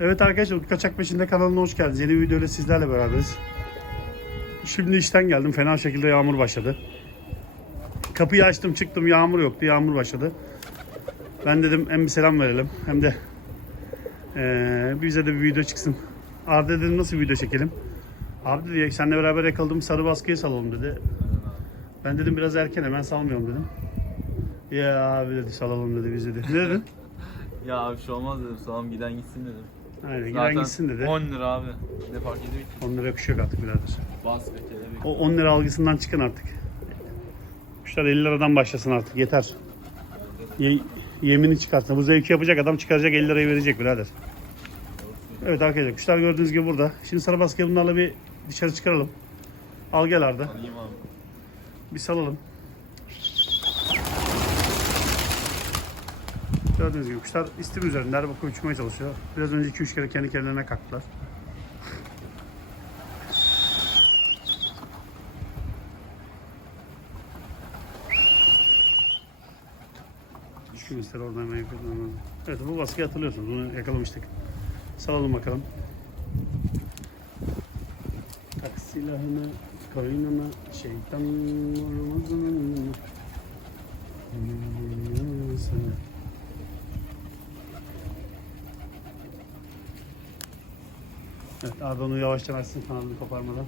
Evet arkadaşlar Kaçak Peşinde kanalına hoş geldiniz. Yeni bir videoyla sizlerle beraberiz. Şimdi işten geldim. Fena şekilde yağmur başladı. Kapıyı açtım çıktım yağmur yoktu. Yağmur başladı. Ben dedim hem bir selam verelim hem de eee, bize de bir video çıksın. Arda dedim nasıl bir video çekelim? Abi dedi seninle beraber yakaladım sarı baskıyı salalım dedi. Ben dedim biraz erken hemen salmıyorum dedim. Ya abi dedi salalım dedi biz dedi. Ne dedin? Ya abi şey olmaz dedim. Sağlam giden gitsin dedim. Aynen giden gitsin dedi. 10 lira abi. Ne fark ediyor ki? 10 lira yakışıyor artık birader. Bas ve kelebek. O 10 lira algısından çıkın artık. Kuşlar 50 liradan başlasın artık yeter. Ye- yemini çıkartsın. Bu zevki yapacak adam çıkaracak 50 lirayı verecek birader. Evet arkadaşlar kuşlar gördüğünüz gibi burada. Şimdi sarı baskıyı bunlarla bir dışarı çıkaralım. Al gel Arda. Alayım abi. Bir salalım. Gördüğünüz gibi kuşlar istim üzerinde her uçmaya çalışıyor. Biraz önce 2-3 kere kendi kendilerine kalktılar. Şu misler oradan hemen yapıyorum. Evet bu baskıyı hatırlıyorsunuz. Bunu yakalamıştık. Salalım bakalım. Tak silahını koynuna şeytan vurmasın. Sana. Evet Arda onu yavaşça açsın kanalını koparmadan.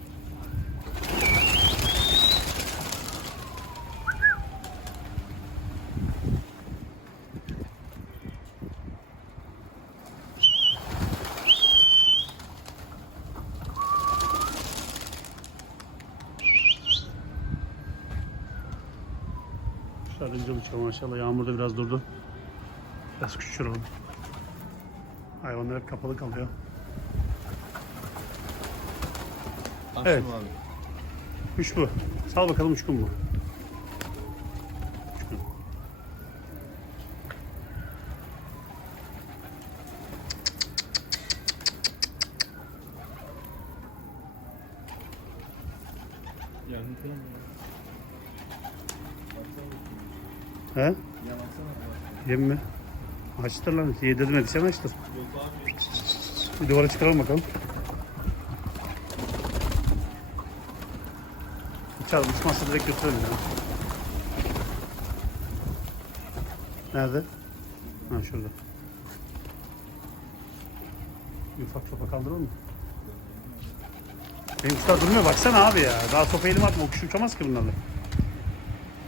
Sadece uçuyor maşallah. Yağmur da biraz durdu. Biraz küçülüyorum. Hayvanlar hep kapalı kalıyor. Açtım Evet. abi. Bu. Sal bakalım uçkun mu? Uçkun. Falan He? Yem mi? Açtır lan. Yedirdim edişen açtır. Yok abi. Bir duvara çıkaralım bakalım. Uçar uçmazsa direkt götürelim ya. Nerede? Ha şurada. Bir ufak sopa kaldıralım mı? Benim kuşlar durmuyor baksana abi ya. Daha sopa elime atma o kuş uçamaz ki bunlarla.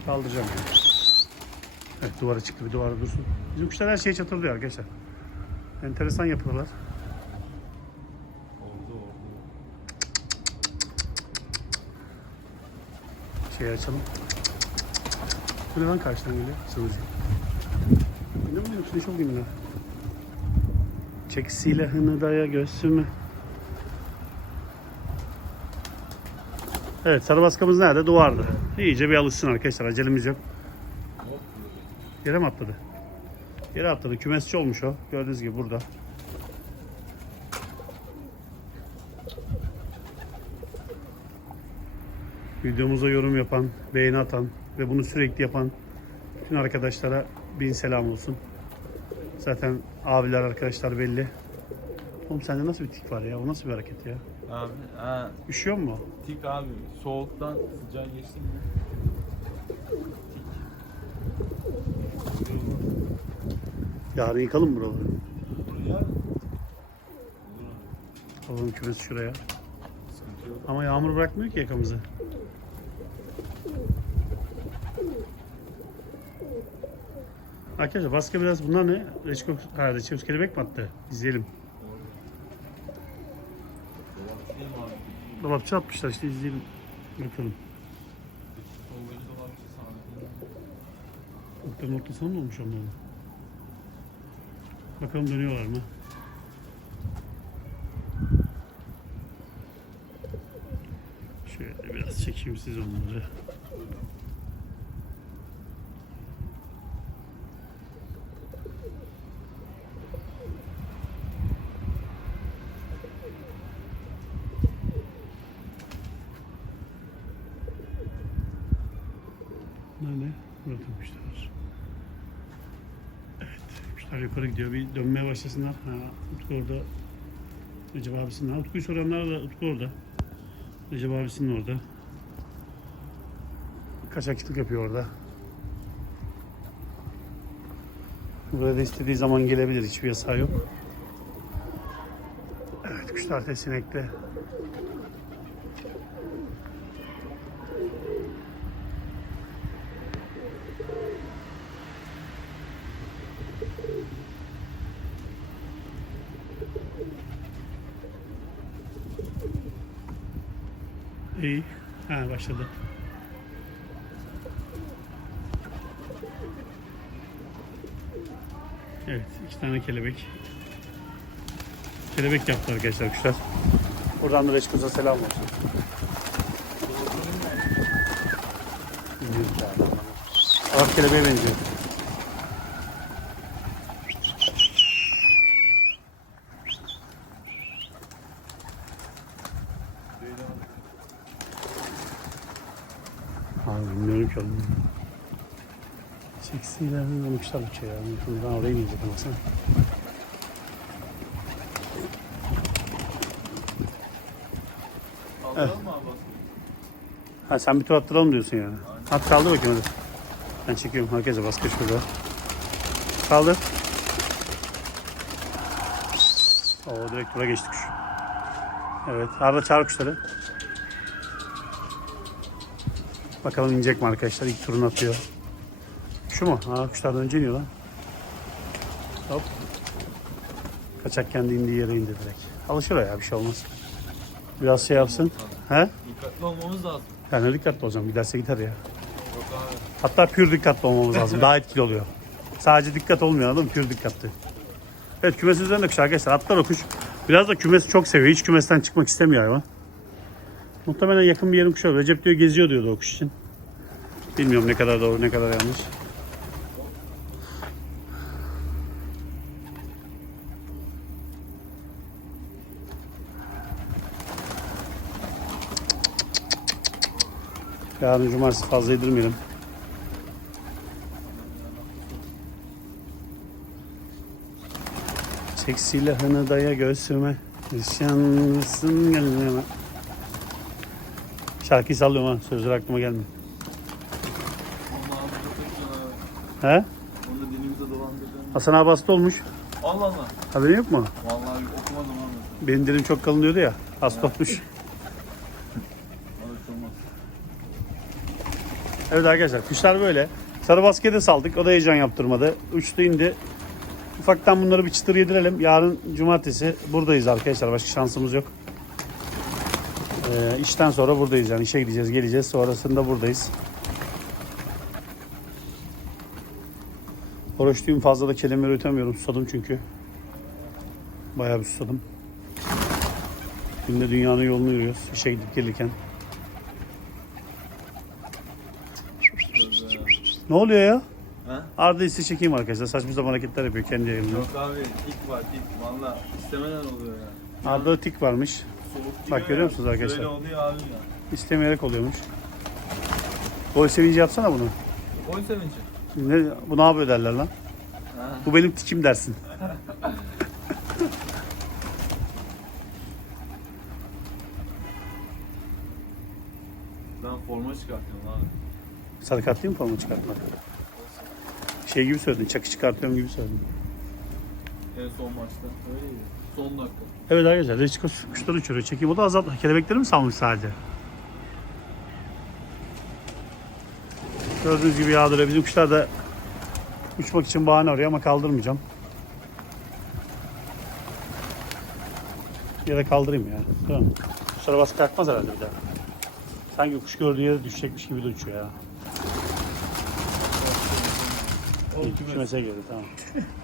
Kaldıracağım ya. Evet duvara çıktı bir duvara dursun. Bizim kuşlar her şeye çatırlıyor arkadaşlar. Enteresan yapıyorlar. Oldu oldu. Şey açalım. Bu ne lan karşıdan geliyor? Sığırcı. İnanmıyorum içinde çok ünlü. Çek silahını daya göğsüme. Evet sarı baskamız nerede? Duvarda. İyice bir alışsın arkadaşlar. Acelemiz yok. Yere mi atladı? Yere atladı. Kümesçi olmuş o. Gördüğünüz gibi burada. Videomuza yorum yapan, beğeni atan ve bunu sürekli yapan bütün arkadaşlara bin selam olsun. Zaten abiler arkadaşlar belli. Oğlum sende nasıl bir tik var ya? O nasıl bir hareket ya? Abi ha Üşüyor mu? tik abi soğuktan sıcağa geçtim mi? Yarın yıkalım buraları? Olur ya. Olur abi. Alalım kümesi şuraya. Sıkıntı yok. Ama yağmur bırakmıyor ki yakamızı. Arkadaşlar baskı biraz bunlar ne? Reçko, ha reçko kelebek mi attı? İzleyelim. Dolapçı atmışlar işte izleyelim. Bakalım. Solvacı dolapçı sağlıklı. Oktanın ortasına mı olmuş onların? Bakalım dönüyorlar mı? Şöyle biraz çekeyim siz onları. Nerede? Burada kuşlar. Evet, kuşlar yukarı gidiyor. Bir dönmeye başlasınlar. Ha, Utku orada Recep abisinin. Utku'yu soranlar da Utku orada. Recep abisinin orada. Kaçakçılık yapıyor orada. Buraya da istediği zaman gelebilir. Hiçbir yasağı yok. Evet kuşlar tesinekte. İyi. Ha başladı. Evet iki tane kelebek. Kelebek yaptı arkadaşlar kuşlar. Buradan da Beşiktaş'a selam olsun. Abi. Arap kelebeğe benziyor. Abi bilmiyorum ki oğlum. Seksiler mi kuşlar uçuyor ya. Ben oraya. Kaldıralım mı abi baskıyı? Ha sen bir tur attıralım diyorsun yani. At kaldır bakayım hadi. Ben çekiyorum herkese baskı şurada. Kaldır. Oo direkt tura geçtik. Evet Arda çağır kuşları. Bakalım inecek mi arkadaşlar ilk turunu atıyor. Şu mu? Ha kuşlar da önce iniyor lan. Hop. Kaçak kendi indiği yere indi direkt. Alışır ya bir şey olmaz. Biraz şey yapsın. He? Dikkatli olmamız lazım. Yani dikkatli olacağım. Giderse gider ya. Yok abi. Hatta pür dikkatli olmamız lazım. Daha etkili oluyor. Sadece dikkat olmuyor anladın mı? Pür dikkatli. Evet kümes üzerinde kuş arkadaşlar. Atlar o kuş. Biraz da kümesi çok seviyor. Hiç kümesten çıkmak istemiyor hayvan. Muhtemelen yakın bir yerin kuşu. Recep diyor geziyor diyordu o kuş için. Bilmiyorum ne kadar doğru ne kadar yanlış. Yarın cumartesi fazla yedirmeyelim. Çek silahını daya göğsüme. Nişanlısın gönlüme. Şarkıyı sallıyorum ha. Sözler aklıma gelmiyor. He? Onu da. Hasan abi hasta olmuş. Allah Allah. Haberin yok mu? Vallahi okumadım abi. Benim dilim çok kalın diyordu ya. Hasta olmuş. Evet arkadaşlar kuşlar böyle. Sarı baskete saldık. O da heyecan yaptırmadı. Uçtu indi. Ufaktan bunları bir çıtır yedirelim. Yarın cumartesi buradayız arkadaşlar. Başka şansımız yok. Ee, işten sonra buradayız yani. işe gideceğiz, geleceğiz. Sonrasında buradayız. Oruçluyum fazla da kelime üretemiyorum. Susadım çünkü. Bayağı bir susadım. Günde dünyanın yolunu yürüyoruz. İşe gidip gelirken. Ne oluyor ya? Ha? Arda ise çekeyim arkadaşlar. Saçma sapan hareketler yapıyor kendi yayınında. Yok abi tik var tik. Valla istemeden oluyor ya. Arda tik varmış. Bak, görüyor musunuz arkadaşlar? Böyle oluyor abi ya. İstemeyerek oluyormuş. Gol sevinci yapsana bunu. Gol sevinci. Ne, bu ne yapıyor derler lan? Ha. Bu benim tikim dersin. Ben forma çıkartıyorum abi. Sarıkatlıyım mı forma çıkartmak? Şey gibi söyledin, çakı çıkartıyorum gibi söyledin. En son maçta. Öyleydi. Son dakika. Evet arkadaşlar, reçik kuş- kuşlar uçuruyor. Çekeyim. O da azalt. Kelebekleri mi salmış sadece? Gördüğünüz gibi yağdırıyor. Bizim kuşlar da uçmak için bahane arıyor ama kaldırmayacağım. Ya da kaldırayım ya. Mi? Kuşlara baskı kalkmaz herhalde bir daha. Sanki kuş gördüğü yere düşecekmiş gibi de uçuyor ya. İyi, kümes. Kümese girdi tamam.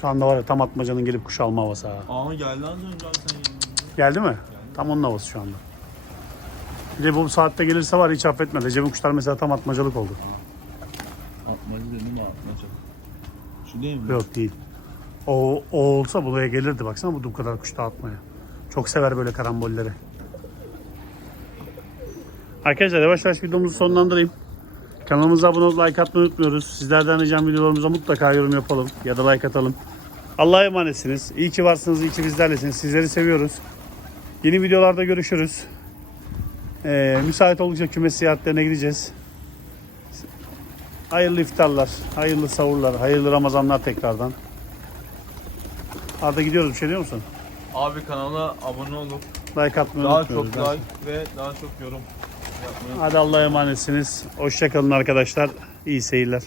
Şu anda var ya tam atmacanın gelip kuş alma havası ha. Aa geldi az önce abi sen yanımda. Geldi mi? Tam onun havası şu anda. Bir de bu saatte gelirse var hiç affetme. Recep'in kuşlar mesela tam atmacalık oldu. Atmacı dedim mi atmaca? Şu değil mi? Yok değil. O, o olsa buraya gelirdi baksana bu bu kadar kuş dağıtmaya. Çok sever böyle karambolleri. Arkadaşlar yavaş yavaş videomuzu sonlandırayım. Kanalımıza abone olup like atmayı unutmuyoruz. Sizlerden ricam videolarımıza mutlaka yorum yapalım ya da like atalım. Allah'a emanetsiniz. İyi ki varsınız, iyi ki bizlerlesiniz. Sizleri seviyoruz. Yeni videolarda görüşürüz. Ee, müsait oldukça kümes seyahatlerine gideceğiz. Hayırlı iftarlar, hayırlı savurlar, hayırlı Ramazanlar tekrardan. Arda gidiyoruz bir şey diyor musun? Abi kanala abone olup Like atmayı daha çok like ve daha çok yorum yapmayı Hadi Allah'a emanetsiniz. Hoşçakalın arkadaşlar. İyi seyirler.